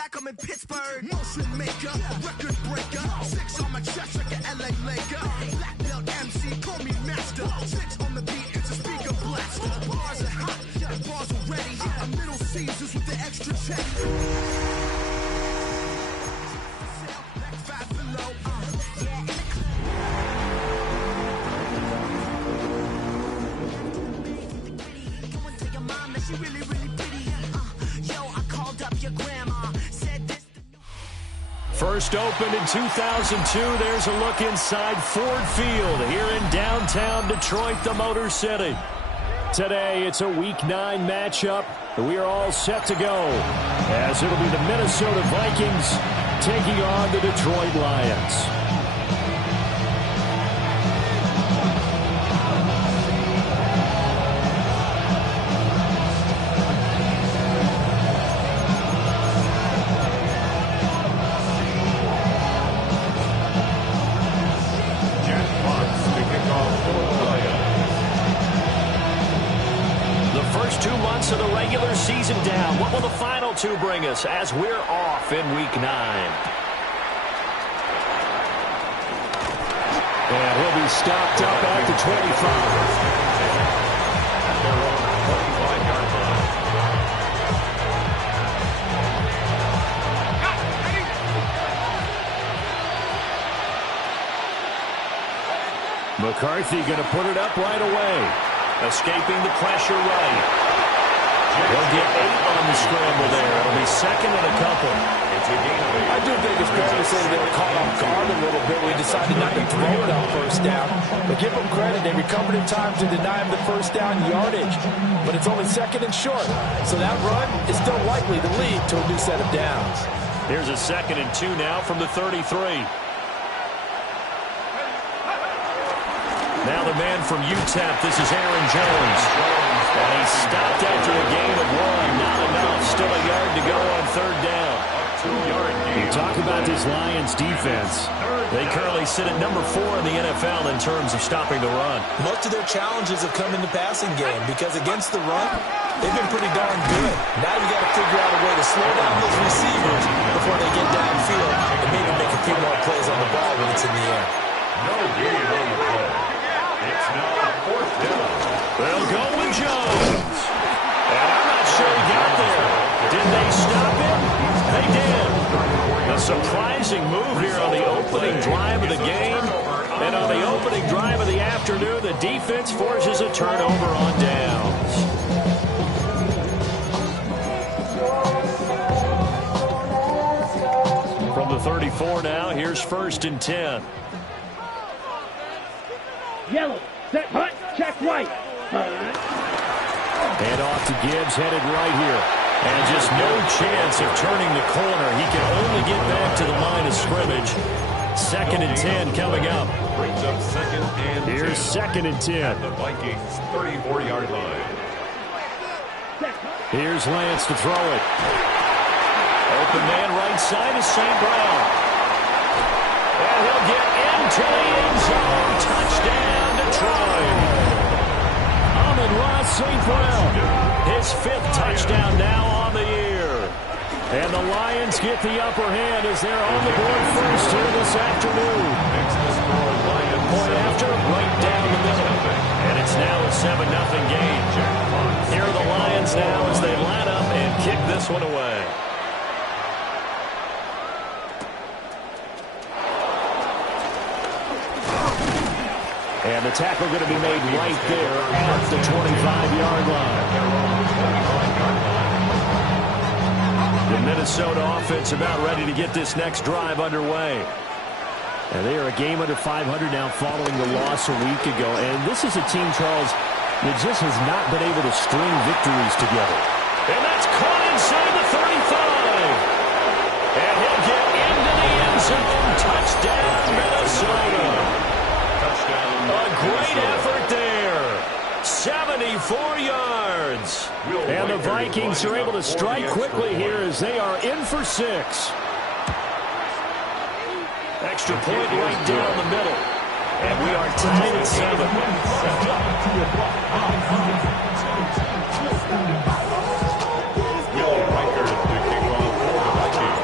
like I'm in Pittsburgh. Motion maker, record breaker. 6 on my chest like an LA Laker. Black belt MC, call me master. 6 on the beat, it's a speaker blaster. Bars are hot, and bars are ready. I'm Little Caesars with the extra check. First opened in 2002. There's a look inside Ford Field here in downtown Detroit, the Motor City. Today, it's a Week 9 matchup. We are all set to go, as it'll be the Minnesota Vikings taking on the Detroit Lions. Of the regular season down. What will the final 2 bring us as we're off in Week 9? And he'll be stopped up at the 25. McCarthy going to put it up right away. Escaping the pressure right. He'll get 8 on the scramble there. It'll be second and a couple. I do think it's fair to say they were caught off guard a little bit. We decided not to throw it on first down. But give them credit. They recovered in time to deny him the first down yardage. But it's only second and short. So that run is still likely to lead to a new set of downs. Here's a 2nd and 2 now from the 33. Now the man from UTEP, this is Aaron Jones. And he stopped after a gain of 1. Not enough. Still a yard to go on 3rd down. You talk about this Lions defense. They currently sit at number 4 in the NFL in terms of stopping the run. Most of their challenges have come in the passing game because against the run, they've been pretty darn good. Now you got to figure out a way to slow down those receivers before they get downfield and maybe make a few more plays on the ball when it's in the air. No gain on the play. It's now 4th down. They'll go with Jones. And I'm not sure he got there. Did they stop him? They did. A surprising move here on the opening drive of the game. And on the opening drive of the afternoon, the defense forces a turnover on downs. From the 34 now, here's 1st and 10. Yellow, set, hut, check right. And off to Gibbs, headed right here. And just no chance of turning the corner. He can only get back to the line of scrimmage. 2nd and 10 coming up. Brings up 2nd and 10. Here's 2nd and 10. The Vikings 34-yard line. Here's Lance to throw it. Open man right side is St. Brown. And he'll get into the end zone. Touchdown, Detroit. Amon-Ra St. Brown, his 5th touchdown now on the year. And the Lions get the upper hand as they're on the board first here this afternoon. Makes the score Lions Point after, right down the middle. And it's now a 7-0 game. Here are the Lions now as they line up and kick this one away. And the tackle going to be made right there at the 25-yard line. The Minnesota offense about ready to get this next drive underway. And they are a game under 500 now following the loss a week ago. And this is a team, Charles, that just has not been able to string victories together. And that's caught inside the 35. And he'll get into the end zone. Touchdown, Minnesota. A great effort there. 74 yards. And the Vikings are able to strike quickly here as they are in for 6. Extra point right down the middle. And we are tied at 7. Will Riker to kick off for the Vikings.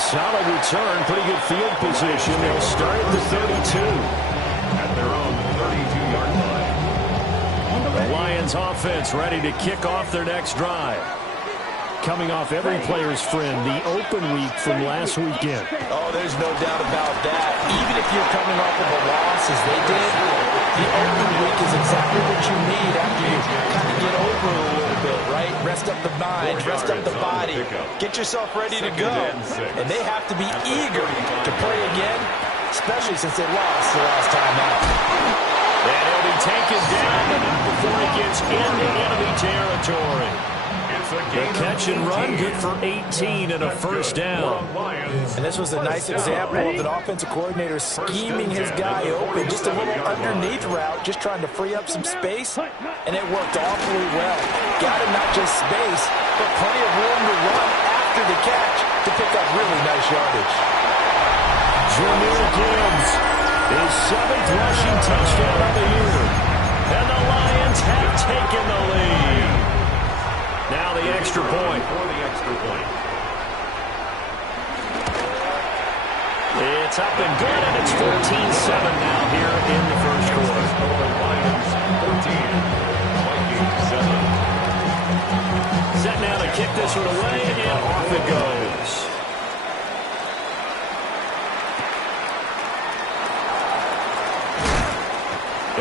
Solid return, pretty good field position. They'll start at the 32. At their own 32-yard line. The Lions offense ready to kick off their next drive. Coming off every player's friend, the open week from last weekend. Oh, there's no doubt about that. Even if you're coming off of a loss as they did, the open week is exactly what you need after you kind of get over a little bit, right? Rest up the mind, rest up the body, get yourself ready to go. And they have to be eager to play again, especially since they lost the last time out. And he'll be taken down before he gets into enemy territory. The catch and run, good for 18 and a first down. And this was a nice example of an offensive coordinator scheming his guy open, just a little underneath route, just trying to free up some space, and it worked awfully well. Got him not just space, but plenty of room to run after the catch to pick up really nice yardage. Jameer Gibbs, his 7th rushing touchdown of the year. And the Lions have taken the lead. Now the extra point. For the extra point. It's up and good, and it's 14-7 now here in the first quarter. Lions 14, Vikings 7. Set now to kick this one away, and off it goes.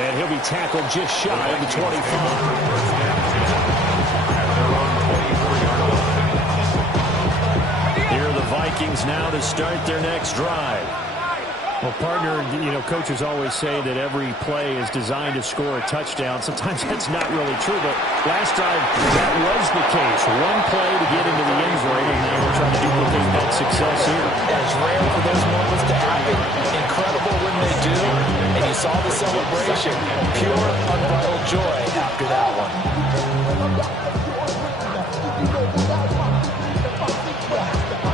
And he'll be tackled just shy of the 25. Here are the Vikings now to start their next drive. Well, partner, coaches always say that every play is designed to score a touchdown. Sometimes that's not really true, but last drive, that was the case. One play to get into the end zone, and now we're trying to duplicate that success here. It's rare for those moments to happen. Incredible when they do. And you saw the celebration. Pure, unbridled joy after that one.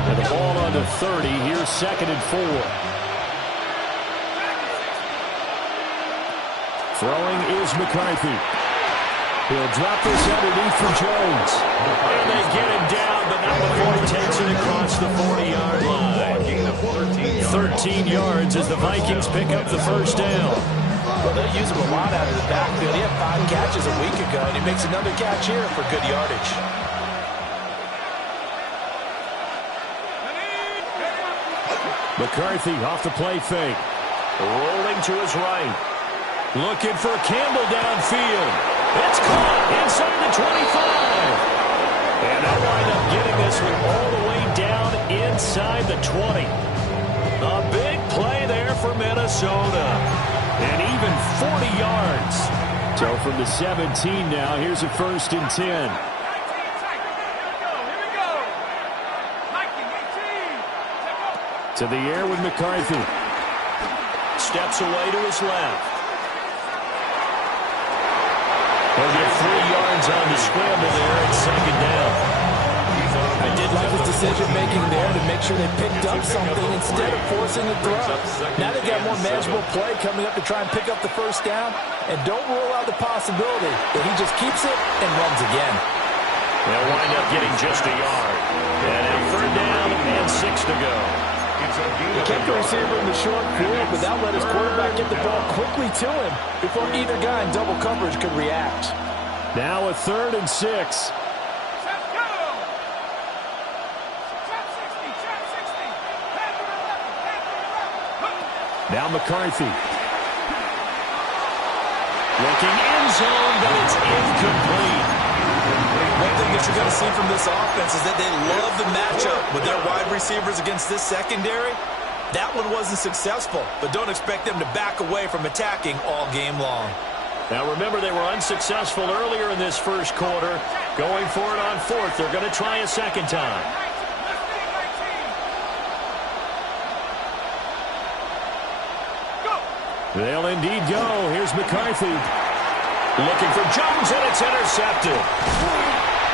And the ball on to 30. Here's 2nd and 4. Throwing is McCarthy. He'll drop this underneath for Jones. And they get him down, but not before he takes it across the 40-yard line. 13 yards as the Vikings pick up the first down. Well, they use him a lot out of the backfield. He had 5 catches a week ago, and he makes another catch here for good yardage. McCarthy off the play fake. Rolling to his right. Looking for Campbell downfield. It's caught inside the 25. And they'll wind up getting this one all the way down inside the 20. A big play there for Minnesota. And even 40 yards. So from the 17 now, here's a 1st and 10. To the air with McCarthy. Steps away to his left. He'll get 3 yards on the scramble there at 2nd down. I did like his decision-making there to make sure they picked up something instead of forcing the throw. Now they've got more manageable play coming up to try and pick up the first down. And don't rule out the possibility that he just keeps it and runs again. They'll wind up getting just a yard. And a 3rd down and 6 to go. He kept the receiver in the short field, but that let his quarterback get the ball quickly to him before either guy in double coverage could react. Now a 3rd and 6. Now McCarthy. Looking end zone, but it's incomplete. One thing that you're going to see from this offense is that they love the matchup with their wide receivers against this secondary. That one wasn't successful, but don't expect them to back away from attacking all game long. Now remember, they were unsuccessful earlier in this first quarter. Going for it on 4th. They're going to try a 2nd time. They'll indeed go. Here's McCarthy. Looking for Jones, and it's intercepted.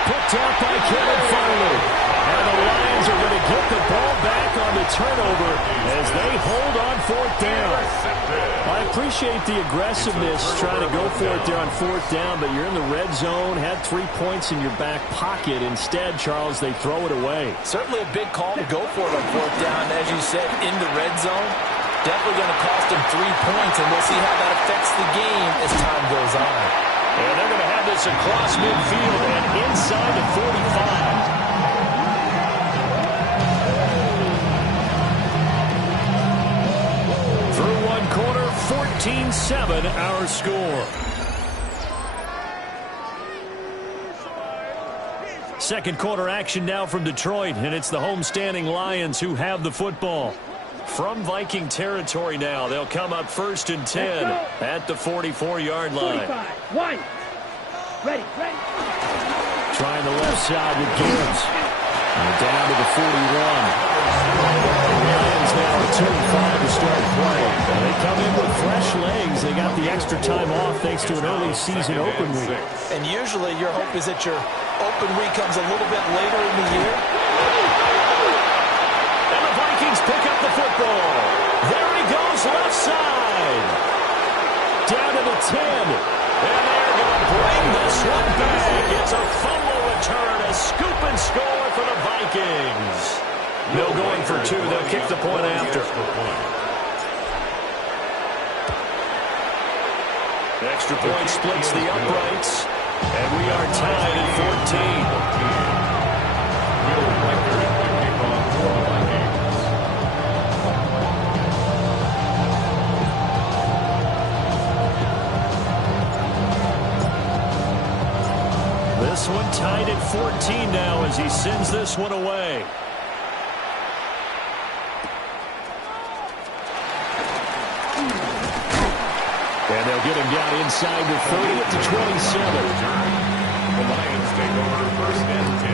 Picked out by Kevin Farley. And the Lions are going to get the ball back on on the turnover as they hold on fourth down. I appreciate the aggressiveness trying to go for it there on fourth down, but you're in the red zone, had 3 points in your back pocket. Instead, Charles, they throw it away. Certainly a big call to go for it on fourth down. As you said, in the red zone, definitely going to cost them 3 points, and we'll see how that affects the game as time goes on. And they're going to have this across midfield and inside the 45. Through one quarter, 14-7 our score. Second quarter action now from Detroit, and it's the homestanding Lions who have the football. From Viking territory now, they'll come up 1st and 10 at the 44-yard line. 45. Ready. Trying the left side with Gibbs. And down to the 41. The Lions now are 2-5 to start play. And they come in with fresh legs. They got the extra time off thanks to an early season open week. And usually your hope is that your open week comes a little bit later in the year. And the Vikings pick up the football. There he goes, left side. Down to the 10. And they're going to bring this one back. It's a fumble return, a scoop and score for the Vikings. No going for 2. They'll kick the point after. Extra point splits the uprights. And we are tied at 14. This one tied at 14 now as he sends this one away. And they'll get him down inside the 30 at the 27. The Lions take over 1st and 10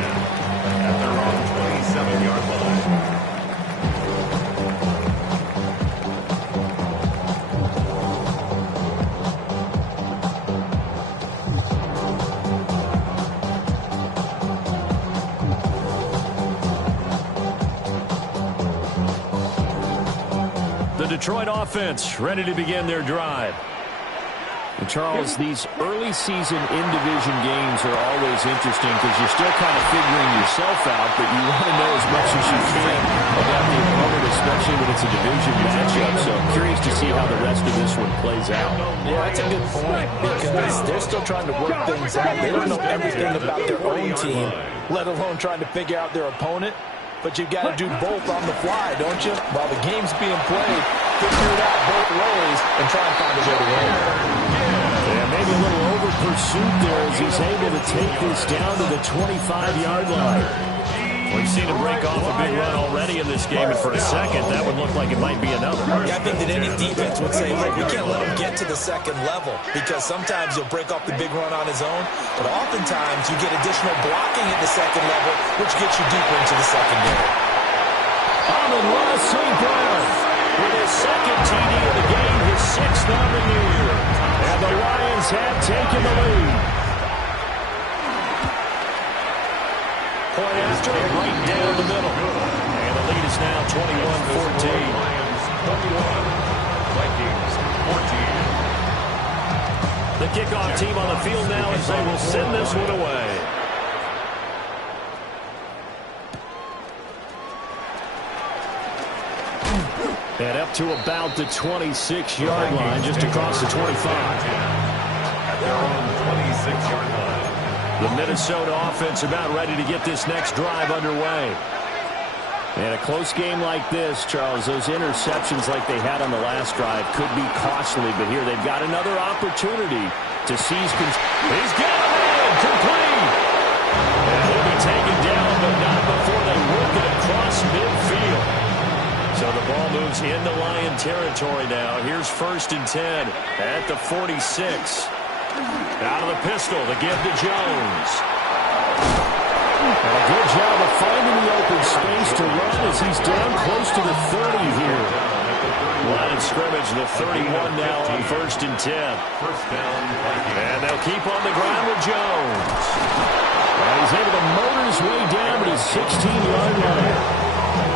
at their own 27-yard line. Detroit offense ready to begin their drive. And Charles, these early season in-division games are always interesting because you're still kind of figuring yourself out, but you want to know as much as you can about the opponent, especially when it's a division matchup. So I'm curious to see how the rest of this one plays out. Yeah, that's a good point because they're still trying to work things out. They don't know everything about their own team, let alone trying to figure out their opponent. But you've got to do both on the fly, don't you? While the game's being played, figure it out both ways and try and find a way to win. Yeah, maybe a little over pursuit there as he's able to take this down to the 25-yard line. We've seen him break off a big run already in this game, and for a second, that would look like it might be another. Yeah, I think that any defense would say, look, we can't let him get to the second level because sometimes he'll break off the big run on his own, but oftentimes you get additional blocking at the second level, which gets you deeper into the secondary. Amon-Ra St. Brown with his second TD of the game, his 6th on the year. And the Lions have taken the lead. Point after, right down the middle. And the lead is now 21-14. Lions 21, Vikings 14. The kickoff team on the field now as they will send this one away. And up to about the 26-yard line, just across the 25. At their own 26-yard line. The Minnesota offense about ready to get this next drive underway. And a close game like this, Charles, those interceptions like they had on the last drive could be costly, but here they've got another opportunity to seize control. He's got him in, complete. And he'll be taken down, but not before they work it across midfield. So the ball moves into Lion territory now. Here's 1st and 10 at the 46. Out of the pistol, the give to Jones. And a good job of finding the open space to run as he's down close to the 30 here. Line of scrimmage, the 31 now on 1st and 10. And they'll keep on the ground with Jones. And he's able to motor his way down to his 16-yard line.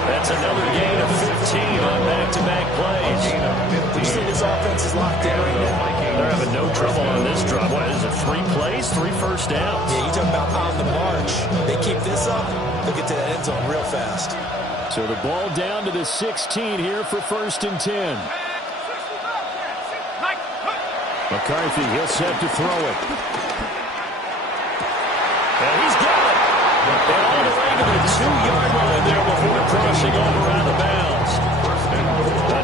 That's another gain of 15 on back-to-back plays. Would you say this offense is locked in right now? They're having no trouble on this drive. What is it, 3 plays, 3 first downs? Yeah, you talking about on the march. They keep this up, they'll get to that end zone real fast. So the ball down to the 16 here for 1st and 10. McCarthy, he'll set to throw it. And he's got it. And all the way to the 2-yard line there before crossing over out of bounds.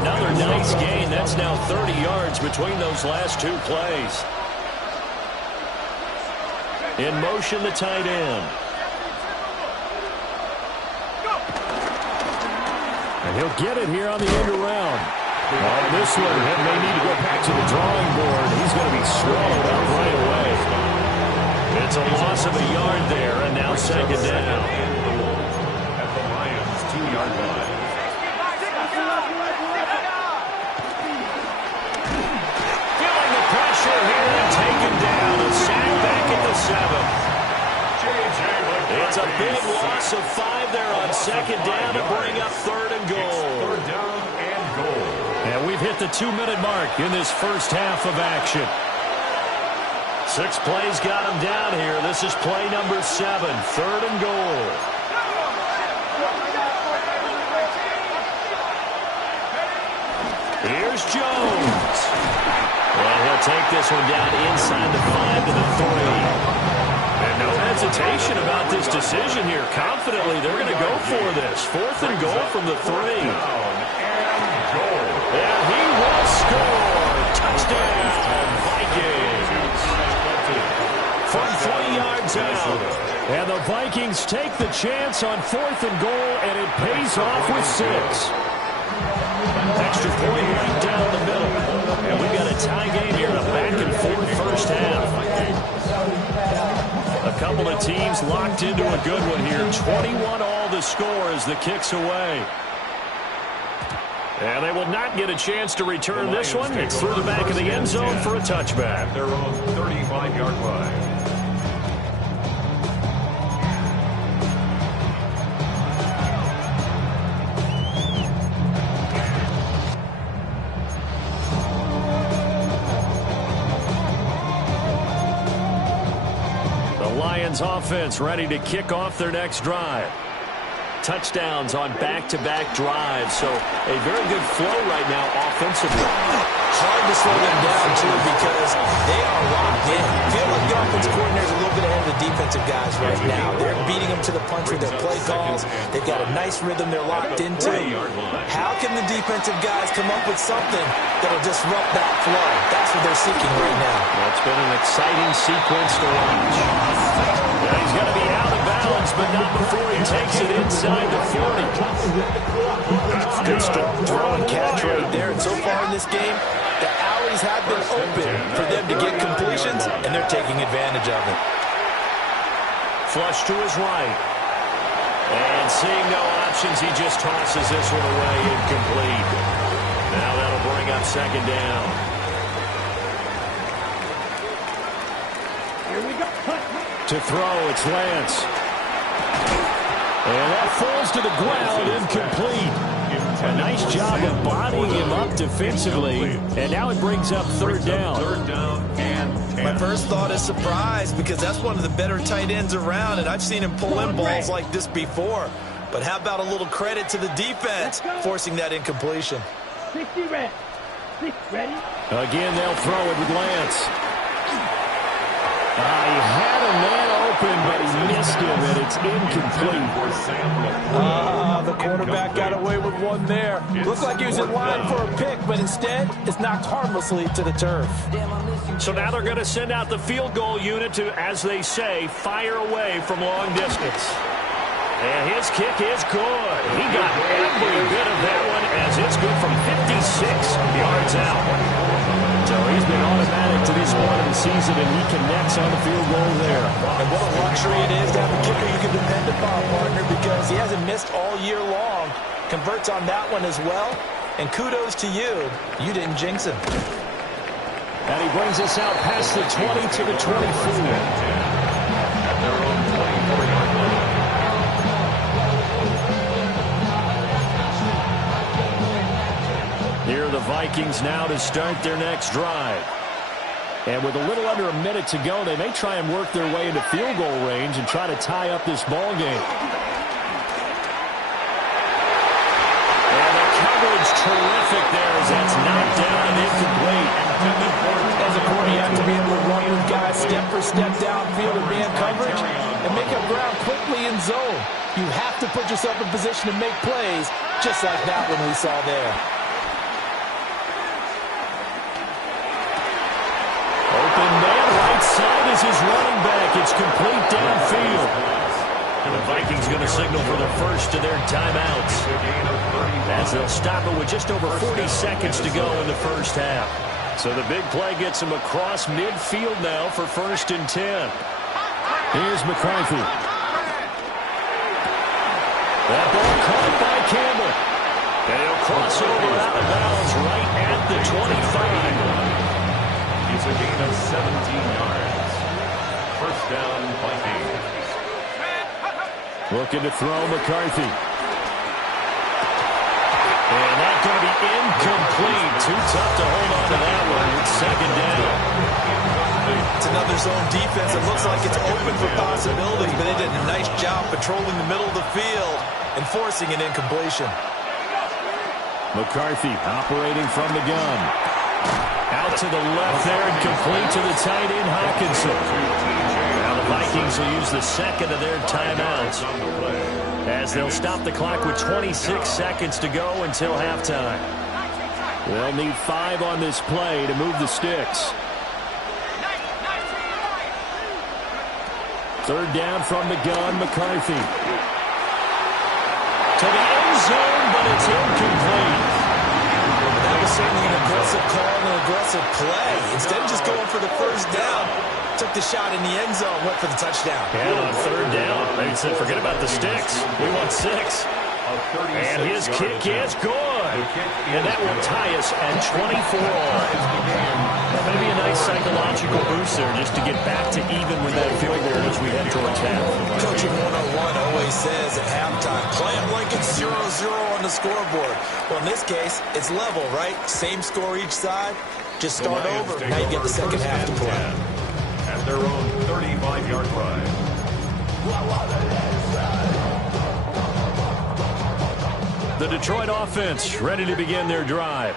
Another nice gain. That's now 30 yards between those last 2 plays. In motion, the tight end. And he'll get it here on the end around. On this one, he may need to go back to the drawing board. He's going to be swallowed up right away. It's a loss of a yard there, and now 2nd down. At the Lions' 2-yard line. Feeling the pressure here and taken down. A sack back at the 7. It's a big loss of 5 there on 2nd down to bring up 3rd and goal. 3rd down and goal. And we've hit the 2-minute mark in this first half of action. 6 plays got him down here. This is play number 7, 3rd and goal. Here's Jones. And he'll take this one down inside the 5 to the 3. And no hesitation about this decision here. Confidently, they're going to go for this. 4th and goal from the 3. And he will score. Touchdown, Vikings. From 20 yards out. And the Vikings take the chance on 4th and goal, and it pays off with 6. Extra point right down the middle. And we've got a tie game here, a back-and-forth first half. A couple of teams locked into a good one here. 21 all the score as the kick's away. And they will not get a chance to return this one. It's through the back of the end zone for a touchback. Their own 35-yard line. The Lions offense ready to kick off their next drive. Touchdowns on back-to-back drives, so a very good flow right now offensively. Hard to slow them down, too, because they are locked in. Feel like the offensive coordinator is a little bit ahead of the defensive guys right now. They're beating them to the punch with their play calls. They've got a nice rhythm they're locked into. How can the defensive guys come up with something that'll disrupt that flow? That's what they're seeking right now. Well, it's been an exciting sequence to watch. Yeah, he's going to be out of bounds, but not before he takes it inside the 40. Good throw and catch right there. And so far in this game, the alleys have been open for them to get completions, and they're taking advantage of it. Flush to his right. And seeing no options, he just tosses this one away incomplete. Now that'll bring up 2nd down. Here we go. To throw, it's Lance. And that falls to the ground, incomplete. A nice job of bodying him up defensively. And now it brings up 3rd down. 3rd down and 10. My first thought is surprise, because that's one of the better tight ends around, and I've seen him pull in balls like this before. But how about a little credit to the defense forcing that incompletion? 60 red. 6 ready. Again, they'll throw it with Lance. He had a man open, but he missed him, and it's incomplete. The quarterback got away with one there. Looked like he was in line for a pick, but instead, it's knocked harmlessly to the turf. So now they're going to send out the field goal unit to, as they say, fire away from long distance. And his kick is good. He got every bit of that one, as it's good from 56 yards out. So he's been automatic to this point of the season, and he connects on the field goal there. And what a luxury it is to have a kicker you can depend upon, partner, because he hasn't missed all year long. Converts on that one as well. And kudos to you. You didn't jinx him. And he brings us out past the 20 to the 24. At their own 24-yard line. Vikings now to start their next drive. And with a little under a minute to go, they may try and work their way into field goal range and try to tie up this ball game. And the coverage terrific there as that's knocked down and incomplete. As a corner, you have to be able to run with guys step for step downfield in man coverage and make up ground quickly in zone. You have to put yourself in position to make plays, just like that one we saw there. Open man, right side is his running back. It's complete downfield. And the Vikings going to signal for the first of their timeouts, as they'll stop it with just over 40 seconds to go in the first half. So the big play gets him across midfield now for 1st and 10. Here's McCarthy. That ball caught by Campbell. And he'll cross over out of bounds right at the 25. It's a gain of 17 yards. First down, Vikings. Looking to throw McCarthy. And that's going to be incomplete. Too tough to hold on to that one. It's 2nd down. It's another zone defense. It looks like it's open for possibilities, but they did a nice job patrolling the middle of the field and forcing an incompletion. McCarthy operating from the gun. Out to the left there and complete to the tight end, Hawkinson. Now the Vikings will use the second of their timeouts, as they'll stop the clock with 26 seconds to go until halftime. They'll need 5 on this play to move the sticks. 3rd down from the gun, McCarthy. To the end zone, but it's incomplete. That was certainly an aggressive call and an aggressive play. Instead of just going for the first down, took the shot in the end zone, went for the touchdown. And on 3rd down, they said, forget about the sticks. We want 6. And his kick is good. And that will tie us at 24 all. That may be a nice psychological boost there just to get back to even with that field goal as we head towards half. Coaching 101 always says at halftime, play it like it's 0-0 on the scoreboard. Well, in this case, it's level, right? Same score each side. Just start over. Now you get the second half to play. At their own 35-yard line. The Detroit offense ready to begin their drive.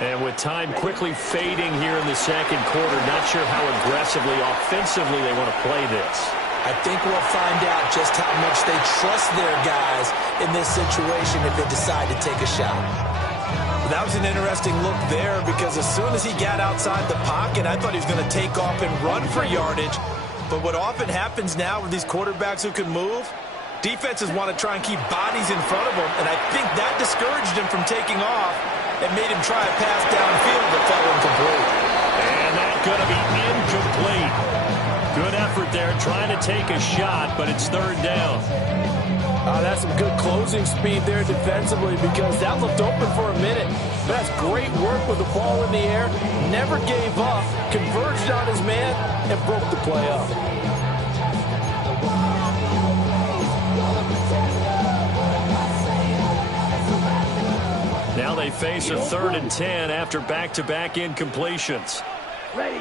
And with time quickly fading here in the second quarter, not sure how aggressively, offensively they want to play this. I think we'll find out just how much they trust their guys in this situation if they decide to take a shot. That was an interesting look there because as soon as he got outside the pocket, I thought he was going to take off and run for yardage. But what often happens now with these quarterbacks who can move, defenses want to try and keep bodies in front of them, and I think that discouraged him from taking off and made him try a pass downfield that fell incomplete. And that's going to be incomplete. Good effort there trying to take a shot, but it's 3rd down. That's some good closing speed there defensively because that looked open for a minute. That's great work with the ball in the air. Never gave up, converged on his man, and broke the play up. Now they face a 3rd and 10 after back-to-back incompletions. Ready.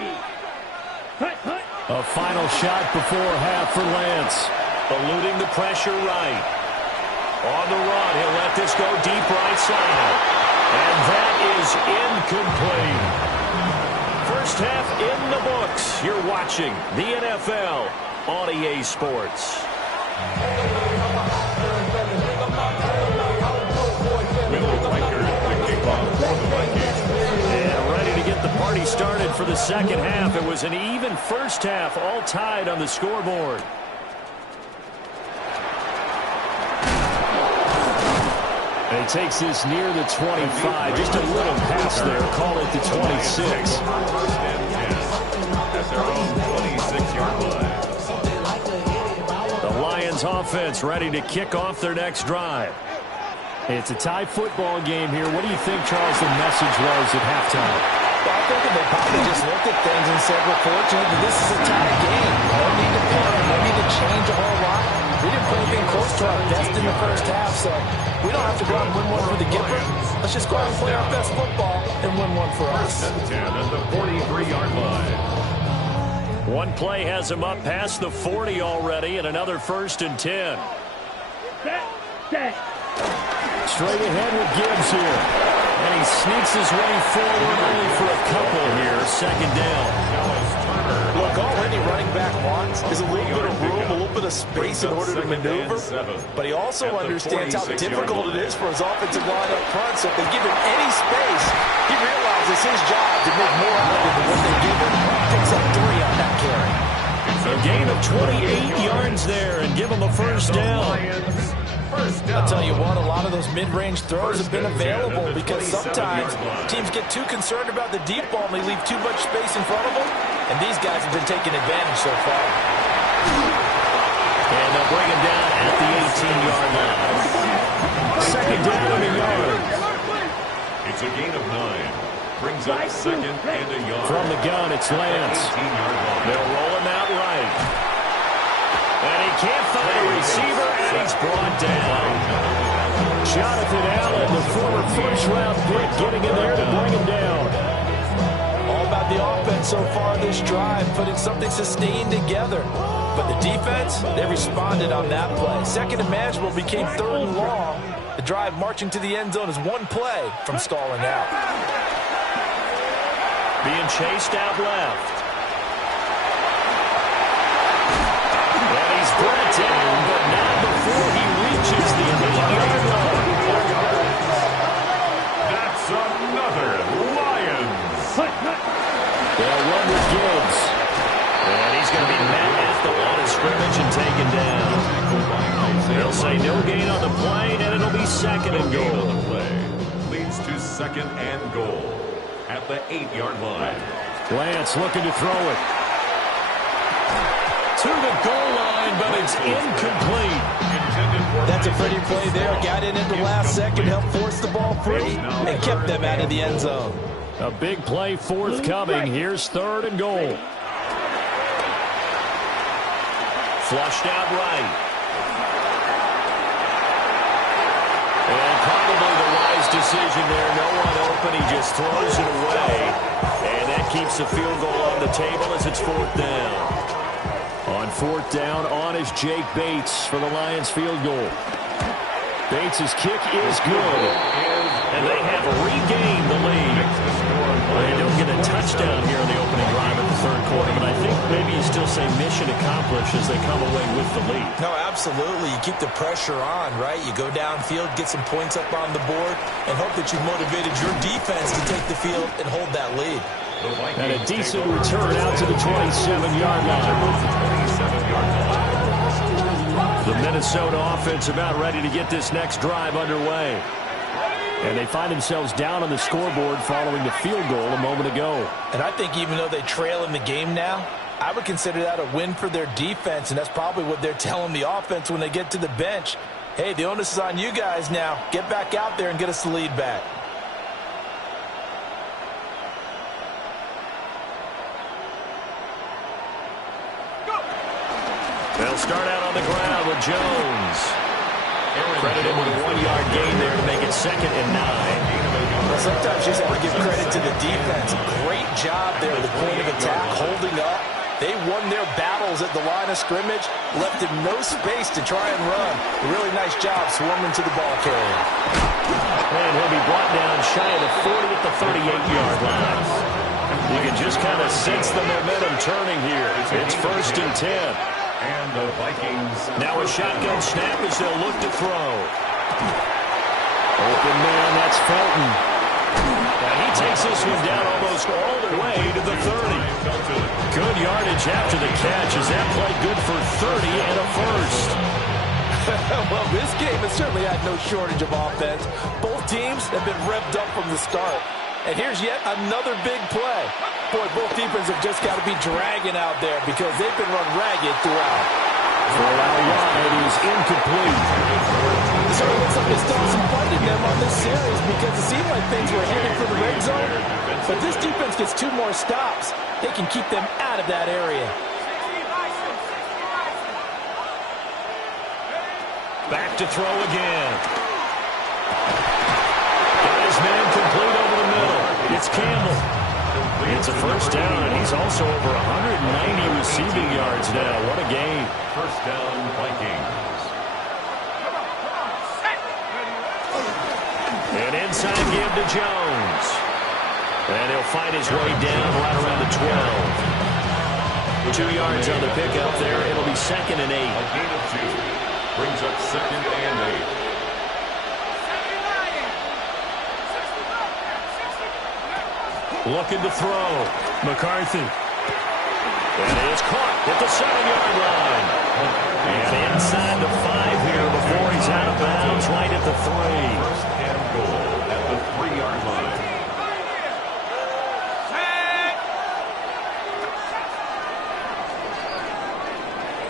Hut, hut. A final shot before half for Lance. Eluding the pressure right. On the run, he'll let this go deep right side. And that is incomplete. First half in the books. You're watching the NFL on EA Sports. And ready to get the party started for the second half. It was an even first half, all tied on the scoreboard. And he takes this near the 25. Just a little pass there. Call it the 26. At their own 26-yard line. The Lions offense ready to kick off their next drive. It's a tie football game here. What do you think, Charles, the message was at halftime? Well, I think they probably just looked at things and said, we're fortunate that this is a tie game. No need to panic. No need to change a whole lot. We didn't play anything close to our best in the first half, so We don't have to go out and win one for the Gipper. Let's just go out and play our best football and win one for us. First and 10 at the 43-yard line. One play has him up past the 40 already, and another 1st and 10. Straight ahead with Gibbs here. And he sneaks his way forward only for a couple here. 2nd down. Look, all any running back wants is a little bit of room, a little bit of space in order to maneuver. But he also understands how difficult it is for his offensive line up front. So if they give him any space, he realizes his job to make more out of it than what they give him. Picks up 3 on that carry. A gain of 28 yards there and give him a 1st down. I'll tell you what, a lot of those mid-range throws have been available because sometimes teams get too concerned about the deep ball and they leave too much space in front of them. And these guys have been taking advantage so far. And they'll bring him down at the 18-yard line. 2nd down and a yard. It's a gain of 9. Brings up 2nd and a yard. From the gun, it's Lance. They'll roll him out right. And he can't find a receiver, and he's brought down. Jonathan Allen, the former 1st-round pick, getting in there to bring him down. All about the offense so far this drive, putting something sustained together. But the defense, they responded on that play. 2nd and manageable became 3rd and long. The drive marching to the end zone is 1 play from stalling out. Being chased out left. And he's brought down, but not before he reaches the 8-yard line. That's another Lions. They'll run with Gibbs. And he's going to be met at the line of scrimmage and taken down. They'll say no gain on the play, and it'll be 2nd and goal. On the play leads to 2nd and goal at the 8-yard line. Lance looking to throw it. To the goal line, but it's incomplete. That's a pretty play there. Got in at the last second, helped force the ball free, and kept them out of the end zone. A big play forthcoming. Here's 3rd and goal. Flushed out right. And probably the wise decision there. No one open. He just throws it away. And that keeps the field goal on the table as it's 4th down. On 4th down, on is Jake Bates for the Lions field goal. Bates' kick is good. And they have regained the lead. They don't get a touchdown here in the opening drive of the 3rd quarter, but I think maybe you still say mission accomplished as they come away with the lead. No, absolutely. You keep the pressure on, right? You go downfield, get some points up on the board, and hope that you've motivated your defense to take the field and hold that lead. And a decent return out to the 27-yard line. The Minnesota offense about ready to get this next drive underway. And they find themselves down on the scoreboard following the field goal a moment ago. And I think even though they trail in the game now, I would consider that a win for their defense, and that's probably what they're telling the offense when they get to the bench. Hey, the onus is on you guys now. Get back out there and get us the lead back. They'll start out on the ground with Jones. Credited with a 1-yard gain there to make it 2nd and 9. Well, sometimes you just have to give credit to the defense. Great job there at the point of attack, holding up. They won their battles at the line of scrimmage, left him no space to try and run. A really nice job swarming to the ball carrier. And he'll be brought down shy of the 40 at the 38-yard line. You can just kind of sense the momentum turning here. It's 1st and 10. And the Vikings. Now a shotgun snap as they'll look to throw. Open man, that's Felton. And he takes this one down almost all the way to the 30. Good yardage after the catch. Is that play good for 30 and a 1st? Well, this game has certainly had no shortage of offense. Both teams have been revved up from the start. And here's yet another big play. Boy, both defenses have just got to be dragging out there because they've been run ragged throughout. For out wide, it is incomplete. So it looks like they still have some fight in them on this series because it seemed like things were headed for the red zone. But this defense gets 2 more stops. They can keep them out of that area. Back to throw again. Got his man complete over the middle. It's Campbell. It's a first down, and he's also over 190 receiving yards now. What a game. First down, Vikings. An inside give to Jones. And he'll fight his way down right around the 12. 2 yards on the pickup there. It'll be 2nd and 8. A gain of 2. Brings up 2nd and 8. Looking to throw. McCarthy. And it's caught at the 7-yard line. And inside the 5 here before he's out of bounds right at the 3. First and goal at the 3-yard line.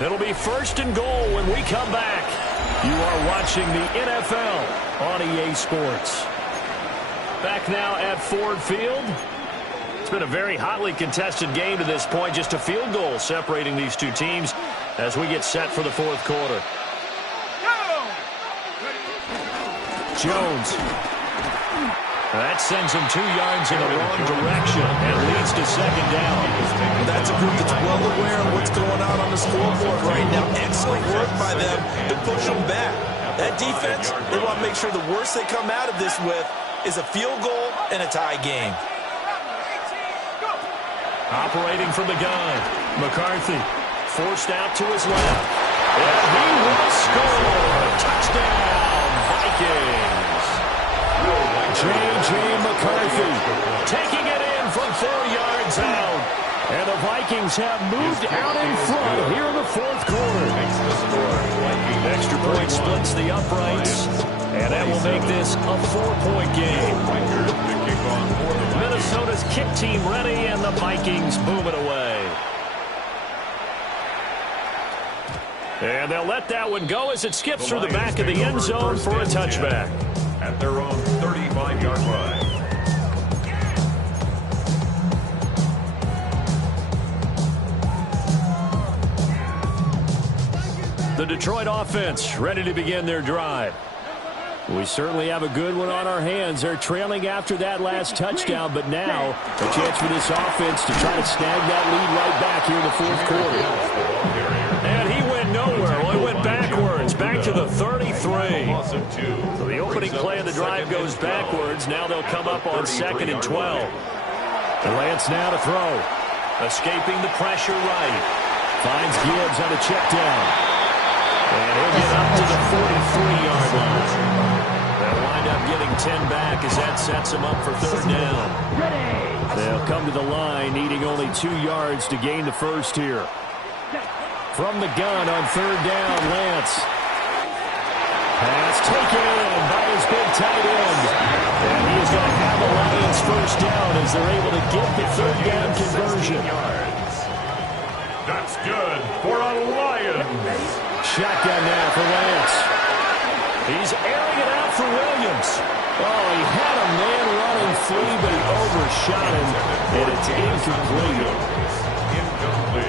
It'll be 1st and goal when we come back. You are watching the NFL on EA Sports. Back now at Ford Field. It's been a very hotly contested game to this point. Just a field goal separating these two teams as we get set for the 4th quarter. Jones. That sends him 2 yards in the wrong direction and leads to 2nd down. That's a group that's well aware of what's going on the scoreboard right now. Excellent work by them to push them back. That defense, they want to make sure the worst they come out of this with is a field goal and a tie game. Operating from the gun. McCarthy forced out to his left. And he will score. Touchdown, Vikings. J.J. McCarthy taking it in from 4 yards out. And the Vikings have moved out in front here in the 4th quarter. Extra point splits the uprights. And that will make this a 4-point game. Minnesota's kick team ready, and the Vikings boom it away. And they'll let that one go as it skips through the back of the end zone for a touchback. At their own 35-yard line. The Detroit offense ready to begin their drive. We certainly have a good one on our hands. They're trailing after that last touchdown, but now a chance for this offense to try to snag that lead right back here in the 4th quarter. And he went nowhere. Well, he went backwards, back to the 33. So the opening play of the drive goes backwards. Now they'll come up on 2nd and 12. And Lance now to throw. Escaping the pressure right. Finds Gibbs on a check down. And he'll get up to the 43-yard line. They'll wind up getting 10 back as that sets them up for 3rd down. They'll come to the line needing only 2 yards to gain the first here. From the gun on 3rd down, Lance. Pass taken in by his big tight end. And he is going to have the Lions first down as they're able to get the 3rd down conversion. That's good for a Lions. Shotgun now for Lance. He's airing it out for Williams. Oh, he had a man running free, but he overshot him, and it's incomplete.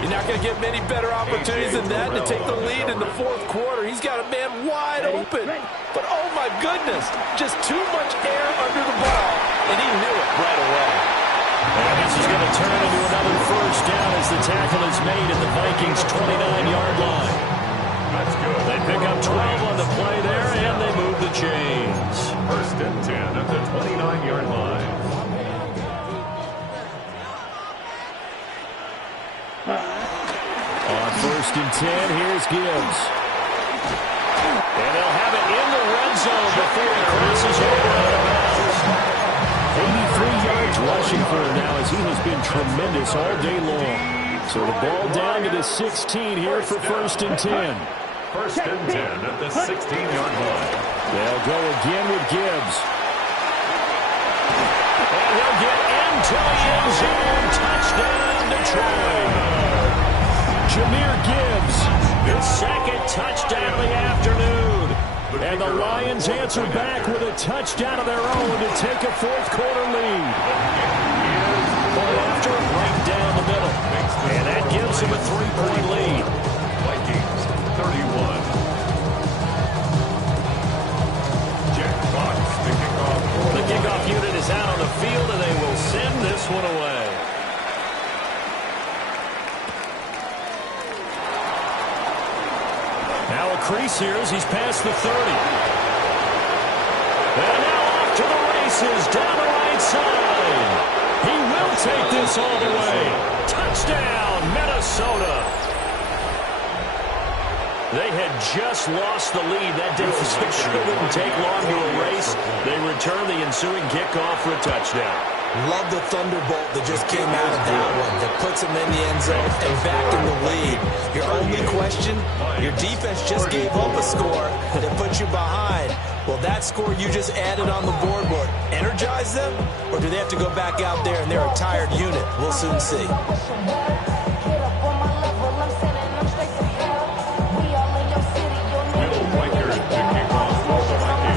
You're not going to get many better opportunities than that to take the lead in the 4th quarter. He's got a man wide open. But, oh, my goodness, just too much air under the ball, and he knew it right away. And this is going to turn into another first down as the tackle is made at the Vikings' 29-yard line. That's good. They pick up 12 on the play there, and they move the chains. 1st and 10 at the 29-yard line. On 1st and 10, here's Gibbs. And they'll have it in the red zone before he crosses over out of bounds. 83 yards rushing for him now as he has been tremendous all day long. So the ball down to the 16 here for 1st and 10. 1st and 10 at the 16-yard line. They'll go again with Gibbs. And he'll get into the end zone. Touchdown, Detroit. Jahmyr Gibbs, his 2nd touchdown of the afternoon. And the Lions answer back with a touchdown of their own to take a 4th quarter lead. Ball after a break down the middle. And that gives him a 3-point lead. Vikings 31. Jackpot crease here as he's past the 30. And now off to the races down the right side. He will take this all the way. Touchdown, Minnesota. They had just lost the lead. That deficit sure wouldn't take long to erase. They return the ensuing kickoff for a touchdown. Love the thunderbolt that just came out of that one. That puts them in the end zone and back in the lead. Your only question, your defense just gave up a score that put you behind. Well, that score you just added on the board will energize them, or do they have to go back out there and they're a tired unit? We'll soon see.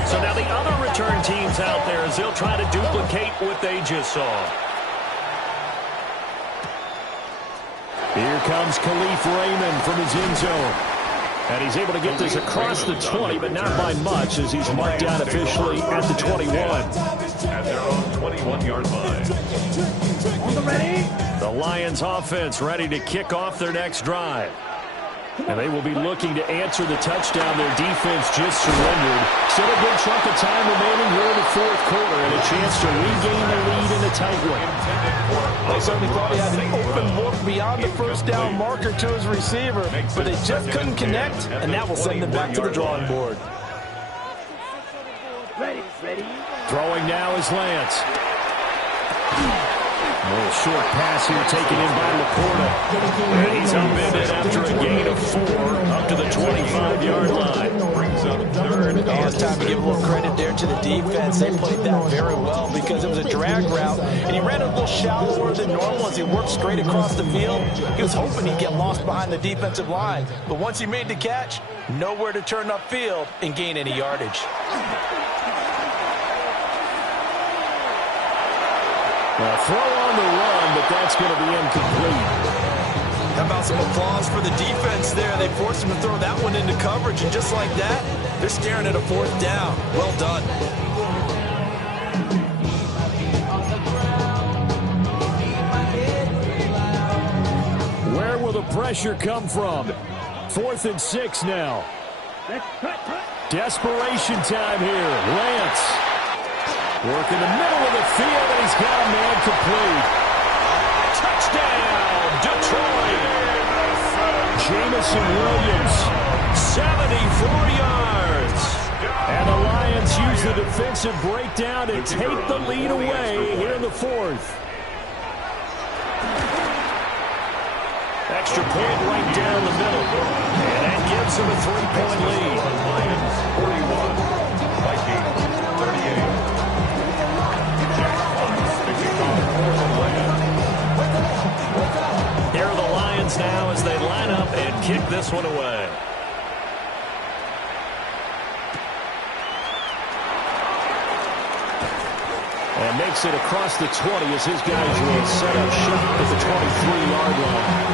So now the other return teams out there as they'll try to duplicate what they just saw. Here comes Khalif Raymond from his end zone. And he's able to get this across the 20, but not by much as he's marked down officially at the 21. At their own 21-yard line. The Lions offense ready to kick off their next drive. And they will be looking to answer the touchdown their defense just surrendered. Still a good chunk of time remaining here in the fourth quarter and a chance to regain the lead in a tight one. They certainly thought he had an open look beyond the first down marker to his receiver, but they just couldn't connect, and that will send them back to the drawing board. Throwing now is Lance. A little short pass here taken in by Laporta. And he's upended after a gain of 4 up to the 25-yard line. Brings up third. It's time to give a little credit there to the defense. They played that very well because it was a drag route, and he ran a little shallower than normal as he worked straight across the field. He was hoping he'd get lost behind the defensive line, but once he made the catch, nowhere to turn upfield and gain any yardage. A throw on the run, but that's going to be incomplete. How about some applause for the defense there? They forced him to throw that one into coverage, and just like that, they're staring at a fourth down. Well done. Where will the pressure come from? 4th and 6 now. Desperation time here. Lance. Work in the middle of the field, and he's got a man complete. Touchdown, Detroit. Jamison Williams, 74 yards. And the Lions use the defensive breakdown to take the lead away here in the 4th. Extra point right down the middle. And that gives them a 3-point lead. Lions 41, Vikings 38. Here are the Lions now as they line up and kick this one away. And makes it across the 20 as his guys will set up shop at the 23-yard line.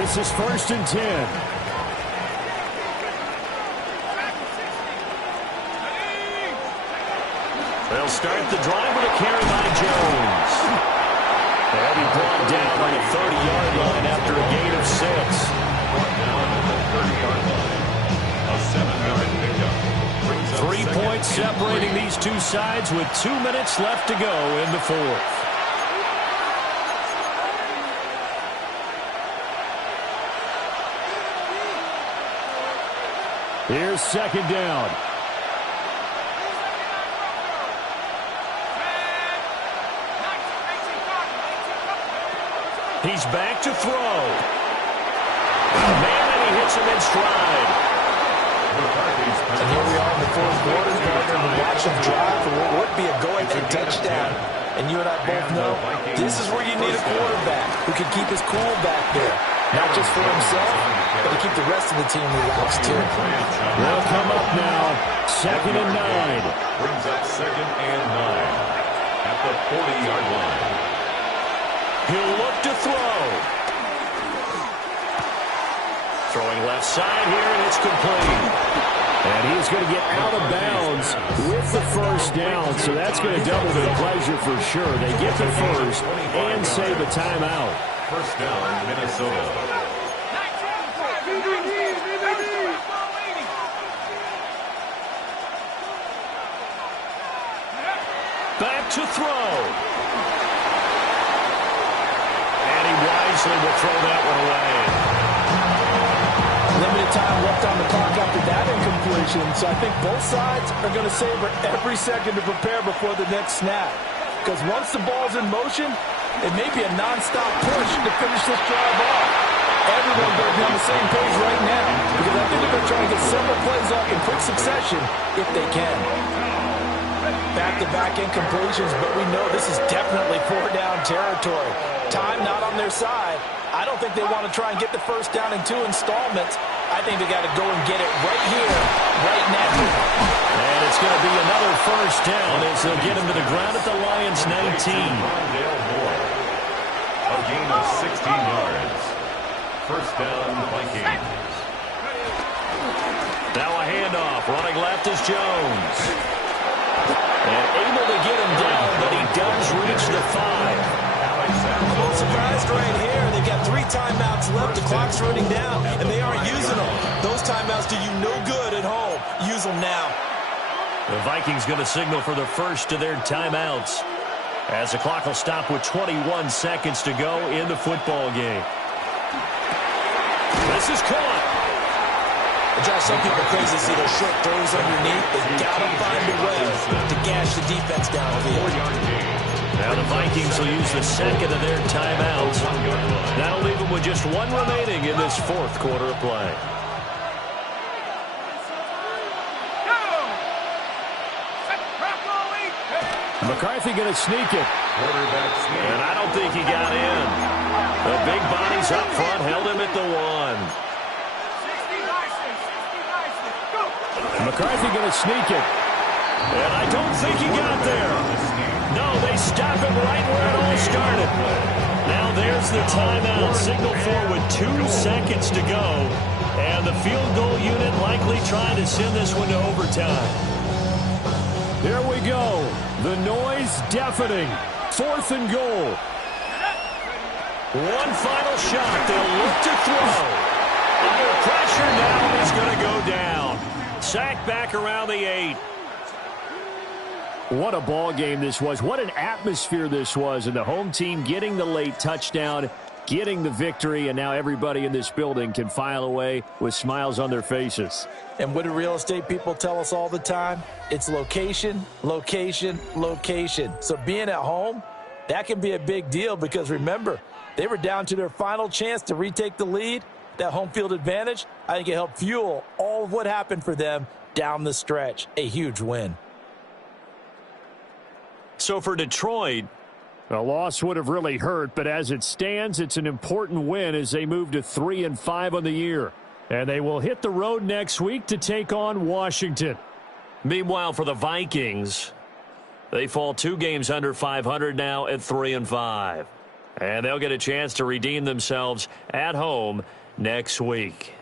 This is 1st and 10. They'll start the drive with a carry by Jones. And he brought down on the 30-yard line after a gain of 6. Brought down at the 30-yard line. A 7-yard pickup. 3 points separating these two sides with 2 minutes left to go in the 4th. Here's 2nd down. He's back to throw. Man, and he hits him in stride. And here we are in the 4th quarter, starting to watch him drive for what would be a go-ahead touchdown. And you and I both know this is where you need a quarterback who can keep his cool back there. Not just for himself, but to keep the rest of the team relaxed too. They'll come up now, 2nd and 9. Brings up 2nd and 9 at the 40-yard line. He'll look to throw. Throwing left side here, and it's complete. And he's going to get out of bounds with the 1st down, so that's going to double their pleasure for sure. They get the 1st and save a timeout. 1st down, Minnesota. to throw. And he wisely will throw that one away. Limited time left on the clock after that incompletion, so I think both sides are going to savor every second to prepare before the next snap. Because once the ball's in motion, it may be a nonstop push to finish this drive off. Everyone's going to be on the same page right now, because I think they're going to try to get several plays off in quick succession if they can. Back-to-back incompletions, but we know this is definitely four-down territory. Time not on their side. I don't think they want to try and get the first down in 2 installments. I think they got to go and get it right here, right now. And it's going to be another first down as they'll get him to the ground at the Lions 19. A gain of 16 yards. First down, Vikings. Now a handoff. Running left is Jones. And able to get him down, but he does reach the 5. A little surprised right here. They've got 3 timeouts left. The clock's running down, and they aren't using them. Those timeouts do you no good at home. Use them now. The Vikings going to signal for the first of their timeouts as the clock will stop with 21 seconds to go in the football game. This is caught. Josh, some people are crazy to see those short throws underneath. They got to find a way to gash the defense downfield. Now the Vikings will use the second of their timeouts. That'll leave them with just 1 remaining in this 4th quarter of play. McCarthy going to sneak it. And I don't think he got in. The big bodies up front held him at the 1. McCarthy going to sneak it. And I don't think he got there. No, they stop him right where it all started. Now there's the timeout. Signal for with 2 seconds to go. And the field goal unit likely trying to send this one to overtime. Here we go. The noise deafening. 4th and goal. One final shot. They'll look to throw. Under pressure now. He's going to go down. Sacked back around the 8. What a ball game this was. What an atmosphere this was. And the home team getting the late touchdown, getting the victory, and now everybody in this building can file away with smiles on their faces. And what do real estate people tell us all the time? It's location, location, location. So being at home, that can be a big deal because remember, they were down to their final chance to retake the lead. That home field advantage, I think it helped fuel all of what happened for them down the stretch. A huge win. So for Detroit, a loss would have really hurt, but as it stands, it's an important win as they move to 3-5 on the year. And they will hit the road next week to take on Washington. Meanwhile, for the Vikings, they fall 2 games under 500 now at 3-5. And they'll get a chance to redeem themselves at home next week.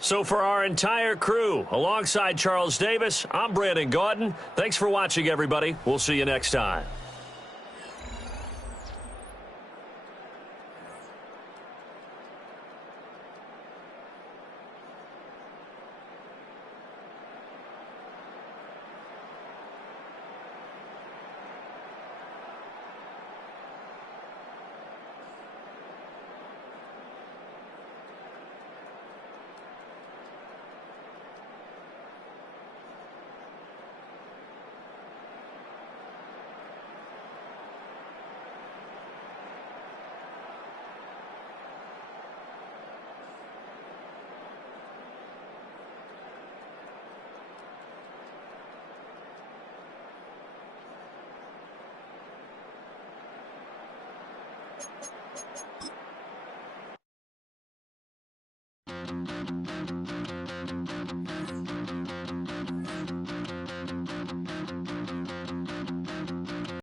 So for our entire crew, alongside Charles Davis, I'm Brandon Gaudin. Thanks for watching, everybody. We'll see you next time.